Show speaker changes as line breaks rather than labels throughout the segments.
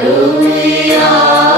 Hallelujah.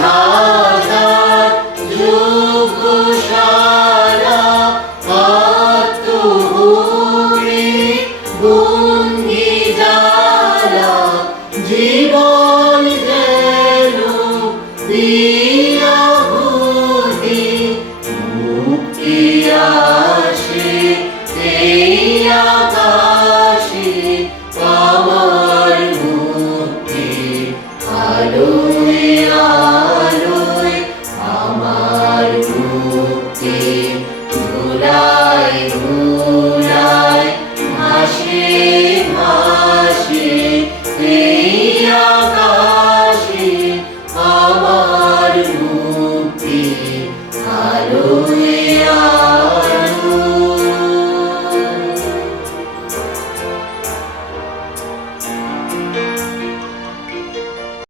Senhor. Sukti.